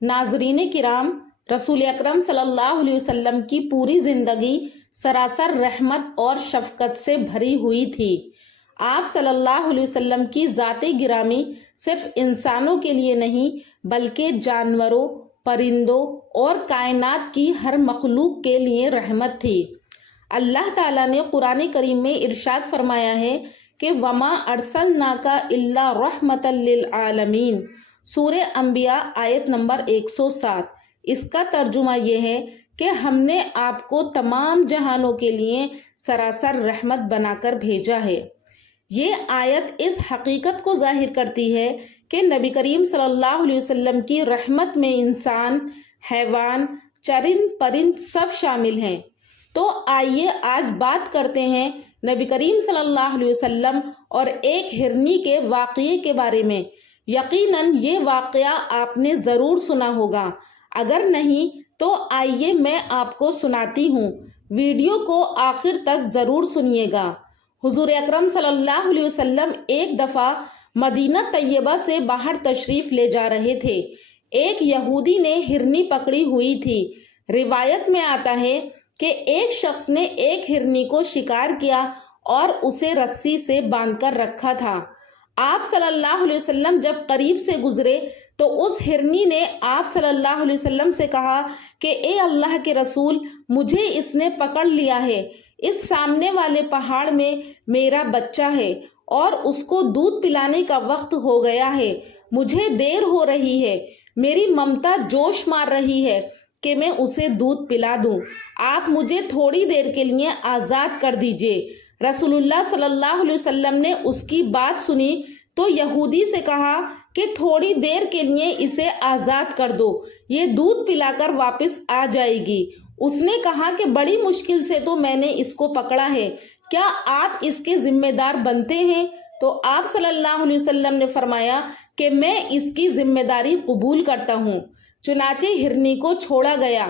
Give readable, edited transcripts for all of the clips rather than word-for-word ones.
ناظرین کرام، رسول اکرم صلی اللہ علیہ وسلم کی پوری زندگی سراسر رحمت اور شفقت سے بھری ہوئی تھی۔ آپ صلی اللہ علیہ وسلم کی ذات گرامی صرف انسانوں کے لیے نہیں بلکہ جانوروں، پرندوں اور کائنات کی ہر مخلوق کے لیے رحمت تھی۔ اللہ تعالیٰ نے قرآن کریم میں ارشاد فرمایا ہے کہ وَمَا أَرْسَلْنَاكَ إِلَّا رَحْمَةً لِّلْعَالَمِينَ، سورہ انبیاء آیت نمبر 107۔ اس کا ترجمہ یہ ہے کہ ہم نے آپ کو تمام جہانوں کے لیے سراسر رحمت بنا کر بھیجا ہے۔ یہ آیت اس حقیقت کو ظاہر کرتی ہے کہ نبی کریم صلی اللہ علیہ وسلم کی رحمت میں انسان، حیوان، چرند پرند سب شامل ہیں۔ تو آئیے آج بات کرتے ہیں نبی کریم صلی اللہ علیہ وسلم اور ایک ہرنی کے واقعے کے بارے میں۔ یقیناً یہ واقعہ آپ نے ضرور سنا ہوگا، اگر نہیں تو آئیے میں آپ کو سناتی ہوں۔ ویڈیو کو آخر تک ضرور سنیے گا۔ حضور اکرم صلی اللہ علیہ وسلم ایک دفعہ مدینہ طیبہ سے باہر تشریف لے جا رہے تھے۔ ایک یہودی نے ہرنی پکڑی ہوئی تھی۔ روایت میں آتا ہے کہ ایک شخص نے ایک ہرنی کو شکار کیا اور اسے رسی سے باندھ کر رکھا تھا۔ آپ صلی اللہ علیہ وسلم جب قریب سے گزرے تو اس ہرنی نے آپ صلی اللہ علیہ وسلم سے کہا کہ اے اللہ کے رسول، مجھے اس نے پکڑ لیا ہے۔ اس سامنے والے پہاڑ میں میرا بچہ ہے اور اس کو دودھ پلانے کا وقت ہو گیا ہے۔ مجھے دیر ہو رہی ہے، میری ممتا جوش مار رہی ہے کہ میں اسے دودھ پلا دوں۔ آپ مجھے تھوڑی دیر کے لیے آزاد کر دیجئے۔ رسول اللہ صلی اللہ علیہ وسلم نے اس کی بات سنی تو یہودی سے کہا کہ تھوڑی دیر کے لیے اسے آزاد کر دو، یہ دودھ پلا کر واپس آ جائے گی۔ اس نے کہا کہ بڑی مشکل سے تو میں نے اس کو پکڑا ہے، کیا آپ اس کے ذمہ دار بنتے ہیں؟ تو آپ صلی اللہ علیہ وسلم نے فرمایا کہ میں اس کی ذمہ داری قبول کرتا ہوں۔ چنانچہ ہرنی کو چھوڑا گیا۔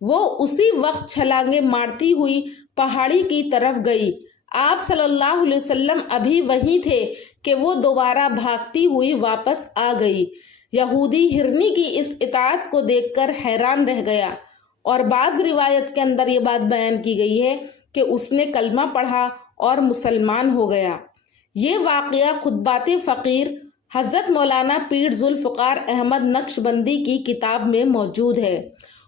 وہ اسی وقت چھلانگیں مارتی ہوئی پہاڑی کی طرف گئی۔ آپ صلی اللہ علیہ وسلم ابھی وہیں تھے کہ وہ دوبارہ بھاگتی ہوئی واپس آ گئی۔ یہودی ہرنی کی اس اطاعت کو دیکھ کر حیران رہ گیا، اور بعض روایت کے اندر یہ بات بیان کی گئی ہے کہ اس نے کلمہ پڑھا اور مسلمان ہو گیا۔ یہ واقعہ خطبات فقیر حضرت مولانا پیر ذوالفقار احمد نقشبندی کی کتاب میں موجود ہے،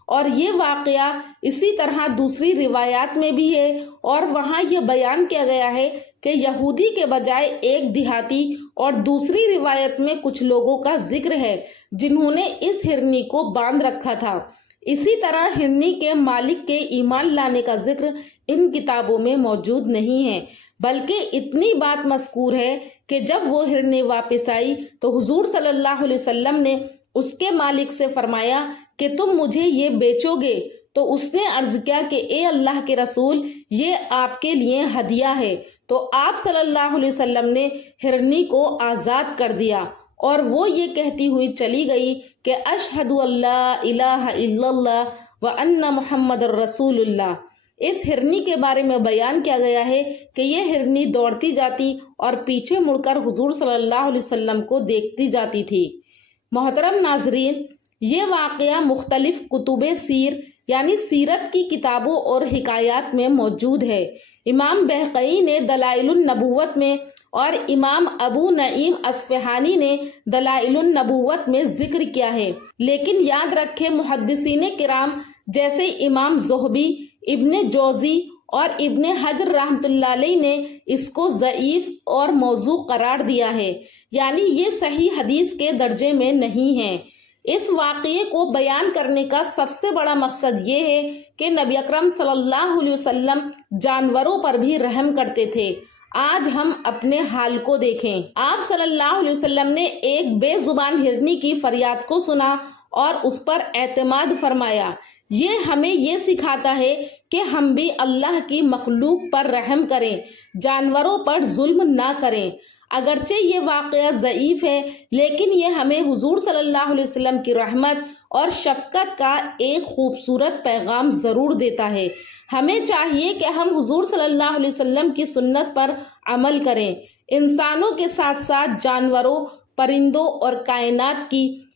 اور یہ واقعہ اسی طرح دوسری روایات میں بھی ہے، اور وہاں یہ بیان کیا گیا ہے کہ یہودی کے بجائے ایک دیہاتی، اور دوسری روایت میں کچھ لوگوں کا ذکر ہے جنہوں نے اس ہرنی کو باندھ رکھا تھا۔ اسی طرح ہرنی کے مالک کے ایمان لانے کا ذکر ان کتابوں میں موجود نہیں ہے، بلکہ اتنی بات مذکور ہے کہ جب وہ ہرنی واپس آئی تو حضور صلی اللہ علیہ وسلم نے اس کے مالک سے فرمایا کہ تم مجھے یہ بیچو گے؟ تو اس نے عرض کیا کہ اے اللہ کے رسول، یہ آپ کے لیے ہدیہ ہے۔ تو آپ صلی اللہ علیہ وسلم نے ہرنی کو آزاد کر دیا، اور وہ یہ کہتی ہوئی چلی گئی کہ اشہد اللہ الہ الا اللہ وان محمد الرسول اللہ۔ اس ہرنی کے بارے میں بیان کیا گیا ہے کہ یہ ہرنی دوڑتی جاتی اور پیچھے مڑ کر حضور صلی اللہ علیہ وسلم کو دیکھتی جاتی تھی۔ محترم ناظرین، یہ واقعہ مختلف کتب سیر یعنی سیرت کی کتابوں اور حکایات میں موجود ہے۔ امام بہقی نے دلائل النبوت میں اور امام ابو نعیم اصفہانی نے دلائل النبوت میں ذکر کیا ہے، لیکن یاد رکھے محدثین کرام جیسے امام زہبی، ابن جوزی اور ابن حجر رحمۃ اللہ علیہ نے اس کو ضعیف اور موضوع قرار دیا ہے، یعنی یہ صحیح حدیث کے درجے میں نہیں ہے۔ اس واقعے کو بیان کرنے کا سب سے بڑا مقصد یہ ہے کہ نبی اکرم صلی اللہ علیہ وسلم جانوروں پر بھی رحم کرتے تھے۔ آج ہم اپنے حال کو دیکھیں۔ آپ صلی اللہ علیہ وسلم نے ایک بے زبان ہرنی کی فریاد کو سنا اور اس پر اعتماد فرمایا۔ یہ ہمیں یہ سکھاتا ہے کہ ہم بھی اللہ کی مخلوق پر رحم کریں، جانوروں پر ظلم نہ کریں۔ اگرچہ یہ واقعہ ضعیف ہے، لیکن یہ ہمیں حضور صلی اللہ علیہ وسلم کی رحمت اور شفقت کا ایک خوبصورت پیغام ضرور دیتا ہے۔ ہمیں چاہیے کہ ہم حضور صلی اللہ علیہ وسلم کی سنت پر عمل کریں، انسانوں کے ساتھ ساتھ جانوروں، پرندوں اور کائنات کی